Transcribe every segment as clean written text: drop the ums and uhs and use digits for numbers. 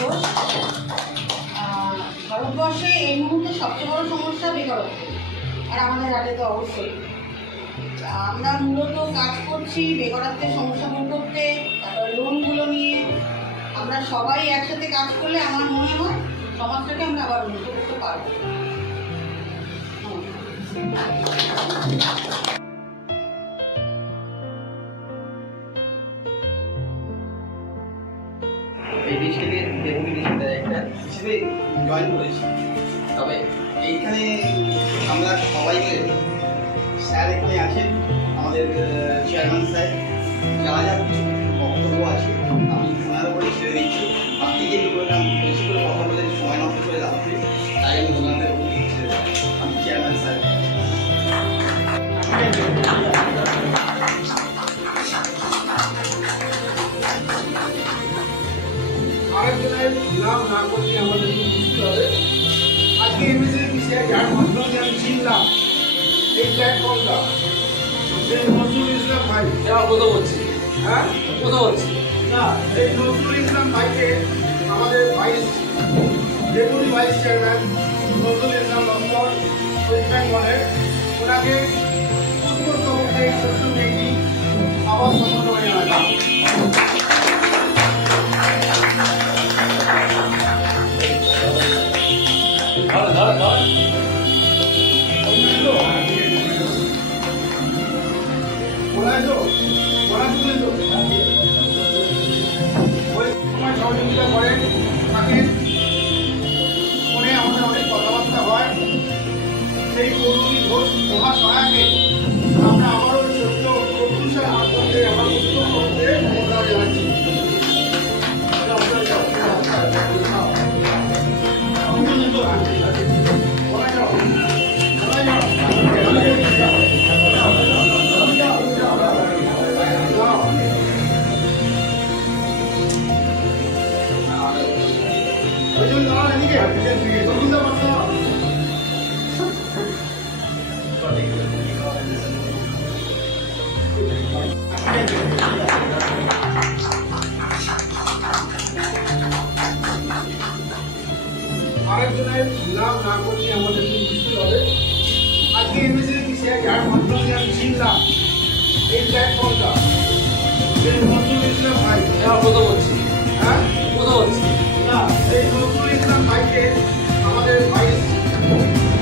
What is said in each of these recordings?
ঘোষ। ভারতবর্ষে এই মুহূর্তে সবচেয়ে বড় সমস্যা বেকারত্ব, আর আমাদের রাজ্যে তো অবশ্যই। আমরা মূলত কাজ করছি বেকারত্বের সমস্যা দূর করতে, তারপর লোনগুলো নিয়ে। আমরা সবাই একসাথে কাজ করলে আমার মনে হয় সমাজটাকে আমরা আবার উন্নত করতে পারবো। এই ডিস্ট্রিক্টে ডেপুটি ডিস্ট্রিক্ট হিসেবে জয়েন করেছি। তবে এইখানে আমরা সবাই মিলে, স্যার এখানে আছেন, আমাদের চেয়ারম্যান স্যার, যা যা কিছু বক্তব্য আছে আমি ওনার উপরে ছেড়ে দিচ্ছি। বাকি যে প্রোগ্রাম বেশি করে কথা বলে সময় নষ্ট করে যাচ্ছি, তাই আমি ওনাদের উপরে ছেড়ে যাচ্ছি। আমি চেয়ারম্যান স্যার। আরেকজনের নাম না করলে আমাদেরকে বুঝতে হবে। আজকে এমএসএর বিষয়ে যার মাধ্যমে আমি চিনলাম এই প্ল্যাটফর্মটা, সেই নজরুল ইসলাম ভাই। কথা বলছি, হ্যাঁ কথা বলছি না, এই নজরুল ইসলাম ভাইকে আমাদের deputy vice chairman Nazrul Islam Laskar West বেঙ্গলের, ওনাকে পুষ্পস্তবকে এই ছোট্ট মেয়েটি আবার সমন্বয়ে আনা। সহযোগিতা করেন তাকে, ফোনে আমাদের অনেক কথাবার্তা হয়। সেই কর্মী ঘোষ মহাশয়াকে আমরা আবারও সত্য প্রত্যুষের মাধ্যমে আমার উত্তর করতে ক্ষমতা জানাচ্ছি। আরেকজনের নাম না করলে আমাদেরকে বুঝতে হবে। আজকে এমএসএর বিষয়ে যার মাধ্যমে আমি চিনলাম এই প্ল্যাটফর্মটা, সেই নজরুল ইসলাম ভাই। কথা বলছি, হ্যাঁ কথা বলছি না, সেই নজরুল ইসলাম ভাইকে আমাদের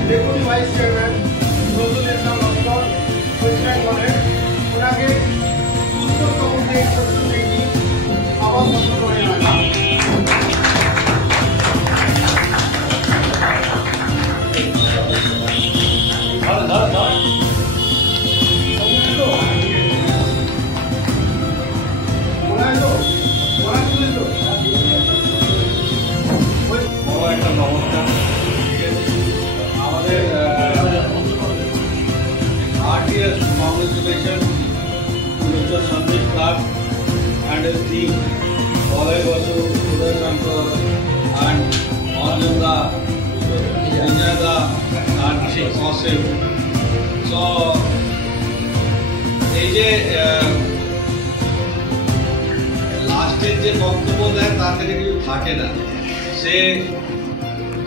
deputy vice chairman Nazrul Islam Laskar West বেঙ্গলের, ওনাকে পুষ্পস্তবকে এই ছোট্ট মেয়েটি আবার সমন্বয়ে আনা। Congratulations to Mr. Sandeep Clark and his team, Balai Basu, Suresh Shankar, and Arjunda, Vijayda, and Qasim. So, এই যে লাস্টের যে বক্তব্য দেয় তার থেকে কিছু থাকে না। সে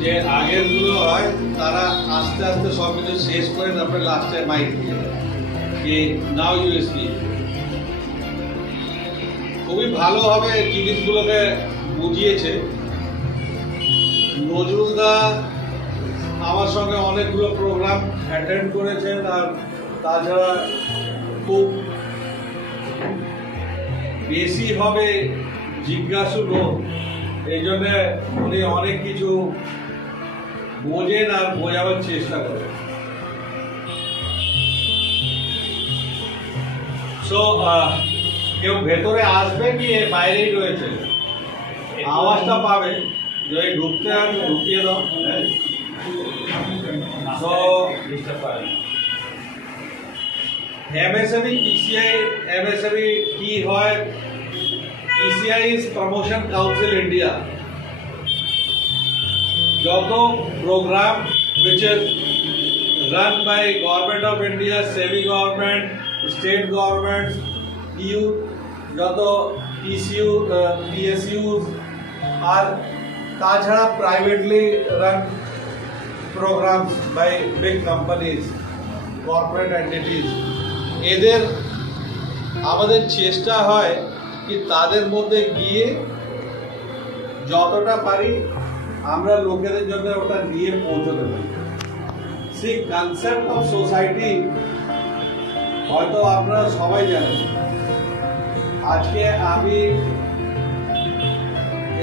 যে আগেরগুলো হয় তারা আস্তে আস্তে সব কিছু শেষ করে তারপরে লাস্টে মাইক দিয়ে কি নাও ইউএসপি খুবই ভালোভাবে জিনিসগুলোকে বুঝিয়েছে। নজরুলদা আমার সঙ্গে অনেকগুলো প্রোগ্রাম অ্যাটেন্ড করেছেন, আর তাছাড়া খুব বেশি হবে জিজ্ঞাসু লোক, এই জন্যে উনি অনেক কিছু বোঝেন আর বোঝাবার চেষ্টা করেন। সো কেউ ভেতরে আসবে কি বাইরেই রয়েছে, আওয়াজটা পাবে, যদি ঢুকতে হয় ঢুকিয়ে দাও। সো MSME PCI MSME কি হয়, PCI is Promotion Council India. যত programme which is run by Government of India, semi-government, state governments, EU, যত PSUs আর তাছাড়া privately run programs by big companies, corporate entities, এদের আমাদের চেষ্টা হয় কি তাদের মধ্যে গিয়ে যতটা পারি আমরা লোকেদের জন্য ওটা নিয়ে পৌঁছতে পারি। সেই কনসেপ্ট অফ সোসাইটি হয়তো আপনারা সবাই জানেন। আজকে আমি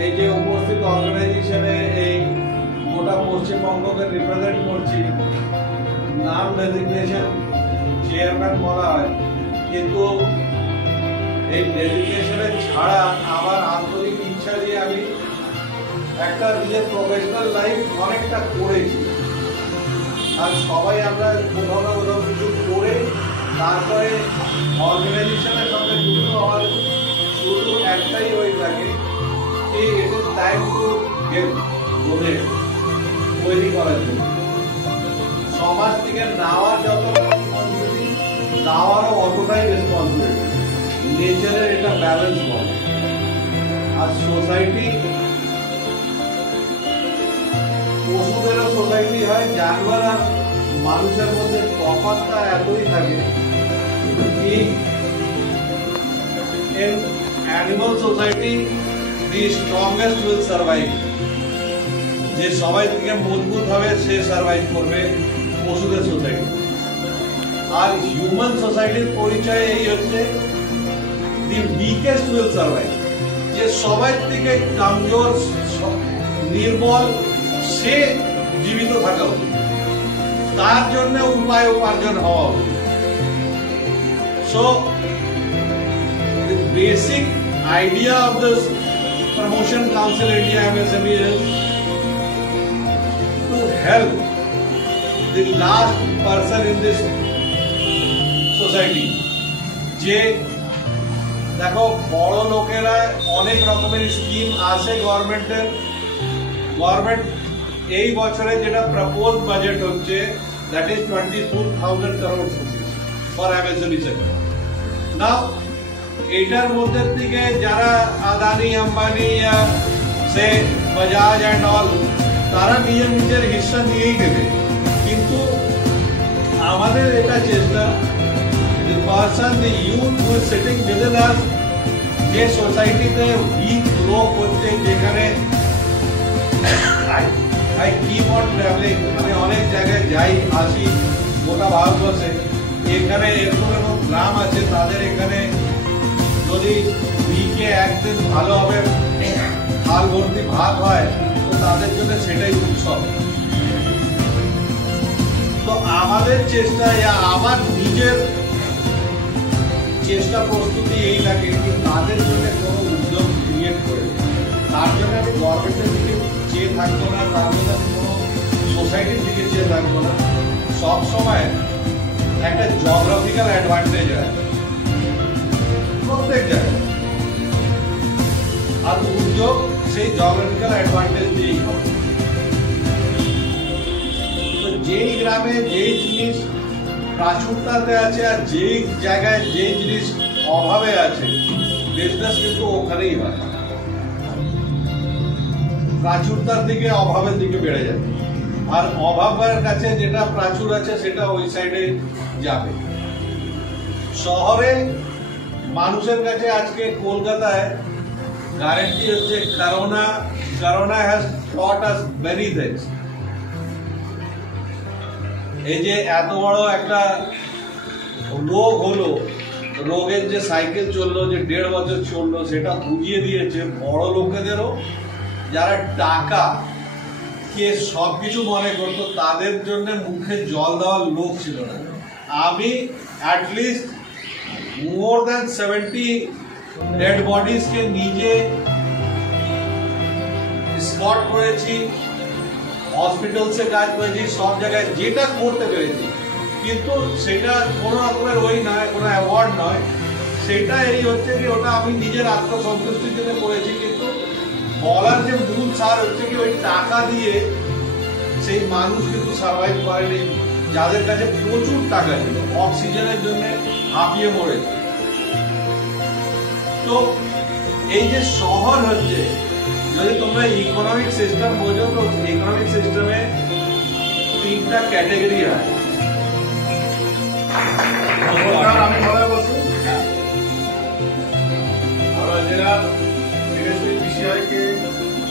এই যে উপস্থিত অর্গানাইজেশনে এই গোটা পশ্চিমবঙ্গকে রিপ্রেজেন্ট করছি, নাম ডেজিগনেশন চেয়ারম্যান বলা হয়, কিন্তু এই ডেজিগনেশনের ছাড়া আমার আন্তরিক ইচ্ছা দিয়ে আমি একটা নিজের প্রফেশনাল লাইফ অনেকটা করেছি। আর সবাই আমরা কোথাও না কোথাও কিছু করে তারপরে অর্গানাইজেশনের সঙ্গে যুক্ত হওয়ার শুধু একটাই হয়ে থাকে যে it is time to get donate, তৈরি করার জন্য। সমাজ থেকে নেওয়ার যত রেসপন্সিবিলিটি, দেওয়ারও অতটাই রেসপন্সিবিলিটি। নেচারের এটা ব্যালেন্স বলে। আর সোসাইটি, পশুদেরও সোসাইটি হয়, জানোয়ার আর মানুষের মধ্যে তফাৎটা এতই থাকে কি in animal society the strongest will survive, যে সবাই থেকে মজবুত হবে সে সার্ভাইভ করবে পশুদের সোসাইটি। আর হিউম্যান সোসাইটির পরিচয় এই হচ্ছে the weakest will survive, যে সবাই থেকে কমজোর নির্বল সে জীবিত থাকা উচিত, তার জন্য উপায় উপার্জন হওয়া উচিত। So the basic idea of this Promotion Council India MSME is to help the last person in this society. যে দেখো বড় লোকেরা অনেক রকমের স্কিম আছে গভর্নমেন্টের, গভর্নমেন্ট এই বছরে যেটা প্রপোজ বাজেট হচ্ছে that is 24,000 crore for MSME sector. Now এটার মধ্যে থেকে যারা আদানি আম্বানি সে বাজাজ অ্যান্ড অল তারা নিজের হিস্সা নিয়েই দেবে, কিন্তু আমাদের এটা চেষ্টা the person, the youth who is sitting within us, যে সোসাইটিতে উইক লোক হচ্ছে, যেখানে I keep on traveling, আমি অনেক জায়গায় যাই আসি গোটা ভারতবর্ষে, এখানে এরকম এরকম গ্রাম আছে তাদের এখানে যদি উইকে একদিন ভালো হবে থাল ভর্তি ভাত হয় তো তাদের জন্য সেটাই উৎসব। তো আমাদের চেষ্টা, আমার নিজের চেষ্টা প্রস্তুতি এই লাগে যে তাদের জন্য কোনো উদ্যোগ ক্রিয়েট করে, তার জন্য আমি গভর্নমেন্টের দিকে চেয়ে থাকবো না, তার জন্য আমি কোনো সোসাইটির দিকে চেয়ে থাকবো না। সবসময় একটা জিওগ্রাফিক্যাল অ্যাডভান্টেজ হয় প্রত্যেক জায়গায়, আর উদ্যোগ সেই জিওগ্রাফিক্যাল অ্যাডভান্টেজ দিয়েই হবে। তো যেই গ্রামে যেই জিনিস প্রাচুর্যতাতে আছে আর যেই জায়গায় যেই জিনিস অভাবে আছে, বিজনেস কিন্তু ওখানেই হয়। প্রাচুর্যতার দিকে অভাবের দিকে বেড়ে যাবে, আর অভাবের কাছে যেটা প্রাচুর আছে সেটা ওই সাইডে যাবে। শহরে মানুষের কাছে আজকে কলকাতায় গ্যারান্টি হচ্ছে corona has taught us many things. এই যে এত বড় একটা রোগ হলো, রোগের যে সাইকেল চললো, যে 1.5 বছর চললো, সেটা বুঝিয়ে দিয়েছে বড় লোকেদেরও, যারা টাকা কে সবকিছু মনে করতো তাদের জন্য মুখে জল দেওয়ার লোক ছিল না। আমি at least more than 70 dead bodies কে নিজে স্পট করেছি, হসপিটালসে কাজ করেছি, সব জায়গায় যেটা করতে পেরেছি। কিন্তু সেটা কোনো রকমের ওই নয়, কোনো অ্যাওয়ার্ড নয়, সেটা এই হচ্ছে কি ওটা আমি নিজের আত্মসন্তুষ্টির জন্য করেছি। কিন্তু বলার যে মূল সার হচ্ছে কি ওই টাকা দিয়ে সেই মানুষ কিন্তু সার্ভাইভ করেনি, যাদের কাছে প্রচুর টাকা ছিল, অক্সিজেনের জন্য হাঁপিয়ে পড়েছে। তো এই যে শহর হচ্ছে যদি তোমরা ইকোনমিক সিস্টেম বোঝো তো ইকোনমিক সিস্টেমে 3টা ক্যাটাগরি হয়। আমি ভালো বলছি, আমরা যেটা পিসিআইকে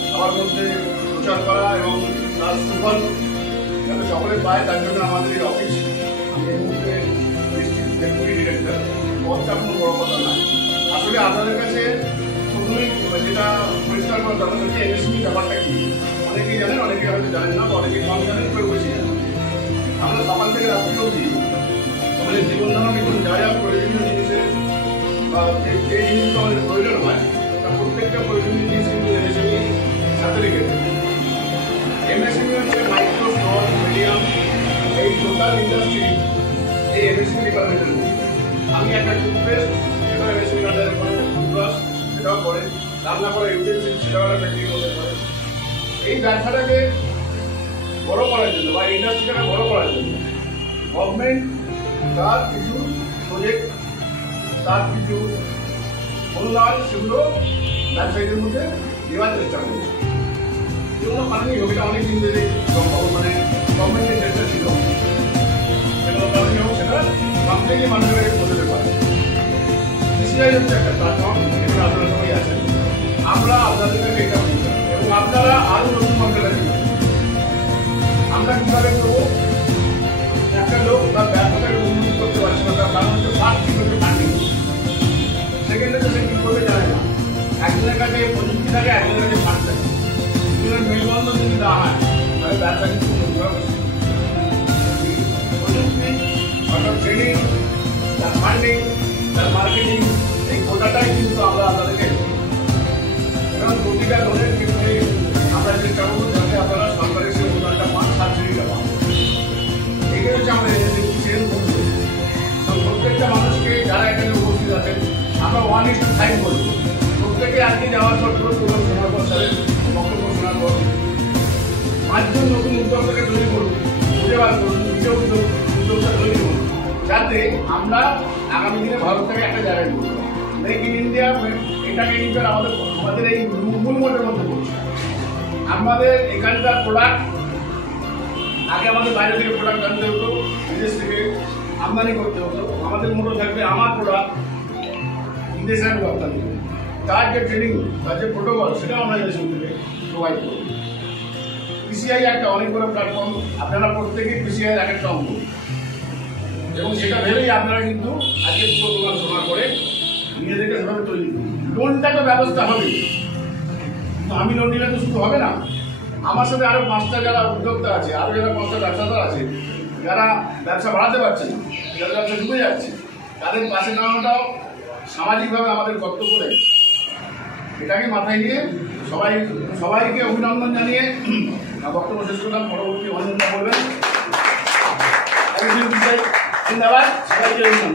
সবার মধ্যে প্রচার করা এবং তার সুফল যাতে সকলে পায়, তার জন্য আমাদের এই অফিস, আমি এই মুহূর্তে ডিস্ট্রিক্ট ডেপুটি ডিরেক্টর, পদটা কোনো বড় কথা নয়। আসলে আপনাদের কাছে প্রথমেই যেটা পরিষ্কার করা দরকার হচ্ছে এমএসএমই ব্যাপারটা কি। অনেকেই জানেন, অনেকে হয়তো জানেন না, অনেকেই কম জানেন, কেউ বেশি জানেন। আমরা সকাল থেকে রাত্রি অবধি আমাদের জীবনধারণ এবং যা যা প্রয়োজনীয় জিনিসের বা যে জিনিসগুলো আমাদের প্রয়োজন হয়, তার প্রত্যেকটা প্রয়োজনীয় জিনিস কিন্তু এমএসএমই সাথে রেখে দেয়। এমএসএমই হচ্ছে মাইক্রো, স্মল, মিডিয়াম, এই টোটাল ইন্ডাস্ট্রি এই এমএসএমই ডিপার্টমেন্টের মধ্যে। আমি একটা টুথপেস্ট, সেটাও এমএসএমই আন্ডারে পড়ে, টুথব্রাশ সেটাও পড়ে, রান্না করা ইউটেন্সিল সেটাও একটা ফ্যাক্টরির মধ্যে পড়ে। এই ব্যবসাটাকে বড় করার জন্য বা ইন্ডাস্ট্রিটাকে বড় করার জন্য গভর্নমেন্ট তার কিছু প্রজেক্ট, তার কিছু উন্নয়ন, সেগুলো ব্যবসায়ীদের মধ্যে দেওয়ার চেষ্টা করছে। যেগুলো মাননীয় হোক, এটা অনেক দিন ধরে মানে গভর্নমেন্টের চেষ্টা ছিল, সেগুলো মাননীয় হোক, সেটা প্রত্যেকই মানুষের কাছে পৌঁছতে পারে। পিসিআই হচ্ছে একটা প্ল্যাটফর্ম, এখানে আপনারা সবাই আছেন। আমরা আপনাদের কাছে এটা বলছি এবং আপনারা আরও নতুন মানুষের কাছে আমরা কীভাবে করবো, একটা লোক বা ব্যবসাটাকে উন্নতি করতে পারছে না, তার কারণ হচ্ছে ফার্স্ট কি করবে, ফান্ডিং। সেকেন্ডে তো সে কী করবে জানে না। একজনের কাছে প্রযুক্তি থাকে, একজনের কাছে ফান্ড থাকে। দুজনের মেলবন্ধন যদি না হয় তাহলে ব্যবসা কিন্তু উন্নতি হবে। প্রযুক্তি, অর্থাৎ ট্রেনিং, তার ফান্ডিং, তার মার্কেটিং, এই গোটাটাই কিন্তু আমরা আপনাদেরকে এবং প্রতিটা লোনের ক্ষেত্রে আমরা চেষ্টা করবো যাতে আপনারা সরকারের সে অনুদানটা পান, সাবসিডিটা পান। এখানে হচ্ছে আমাদের সেল করবো। তো প্রত্যেকটা মানুষকে যারা এখানে উপস্থিত আছেন আমরা 1:5 বলবো। প্রত্যেকে আজকে যাওয়ার পর পুরো শোনার পর তাদের বক্তব্য শোনার পর 5 জন নতুন উদ্যোক্তাকে তৈরি করুন, খুঁজে বার করুন, নিজে উদ্যোক্তা তৈরি করুন, যাতে আমরা আগামী দিনে ভারতটাকে একটা জায়গায় করবো। মেক ইন ইন্ডিয়া, এটাকে কিন্তু আমাদের এই মূল মোটের মধ্যে পড়ছে। আমাদের এখানকার প্রোডাক্ট আগে আমাদের বাইরে থেকে প্রোডাক্ট আনতে হতো, বিদেশ থেকে আমদানি করতে হতো। আমাদের মোটো থাকবে আমার প্রোডাক্ট বিদেশে আমি রপ্তানি করি। তার যে ট্রেনিং, তার যে প্রোটোকল, সেটাও আমরা এদেশের থেকে প্রোভাইড করি। পিসিআই একটা অনেক বড় প্ল্যাটফর্ম, আপনারা প্রত্যেকেই পিসিআই এক একটা অঙ্গ এবং সেটা ভেবেই আপনারা কিন্তু আজকে পুরো দোকান শোনা করে নিজেদেরকে সেভাবে তৈরি করুন। লোনটা তো ব্যবস্থা হবে, কিন্তু আমি লোন নিলে তো শুধু হবে না। আমার সাথে আরও 5টা যারা উদ্যোক্তা আছে, আরও যারা 5টা ব্যবসাদার আছে, যারা ব্যবসা বাড়াতে পারছে না, যারা ব্যবসা ডুবে যাচ্ছে, তাদের পাশে দাঁড়ানোটাও সামাজিকভাবে আমাদের কর্তব্য দেয়। এটাকে মাথায় নিয়ে সবাইকে অভিনন্দন জানিয়ে বক্তব্য শেষ করলাম। পরবর্তী অন্যতা বলবেন। জিন্দাবাদ, সবাইকে অভিনন্দন।